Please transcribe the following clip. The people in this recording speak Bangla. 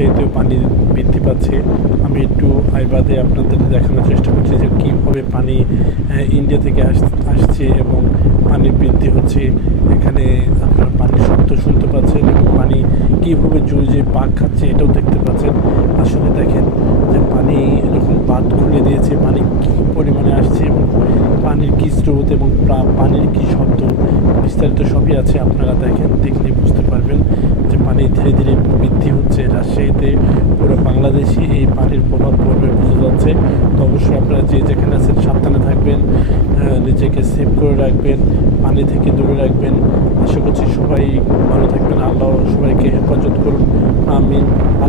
রাজশাহীতেও পানি বৃদ্ধি পাচ্ছে। আমি একটু আইবাদে আপনাদের দেখানোর চেষ্টা করছি যে কীভাবে পানি ইন্ডিয়া থেকে আসছে এবং পানি বৃদ্ধি হচ্ছে। এখানে আপনারা পানির শব্দ শুনতে পাচ্ছেন এবং পানি কীভাবে জুড়ে পাক খাচ্ছে এটাও দেখতে পাচ্ছেন। আসলে দেখেন যে পানি যখন বাঁধ খুলে দিয়েছে পানি কী পরিমাণে আসছে এবং পানির কী স্রোত এবং পানির কী শব্দ বিস্তারিত সবই আছে। আপনারা দেখলে বুঝতে পারবেন যে পানি ধীরে ধীরে বৃদ্ধি হচ্ছে। রাজশাহীতে পুরো বাংলাদেশে এই পানির প্রভাব পড়বে বোঝা যাচ্ছে। তো অবশ্যই আপনারা যে যেখানে আছেন সাবধানে থাকবেন, নিজেকে সেভ করে রাখবেন, পানি থেকে দূরে রাখবেন। আশা করছি সবাই ভালো থাকবেন। আল্লাহ সবাইকে হেফাজত করুন। আমিন। আল্লাহ।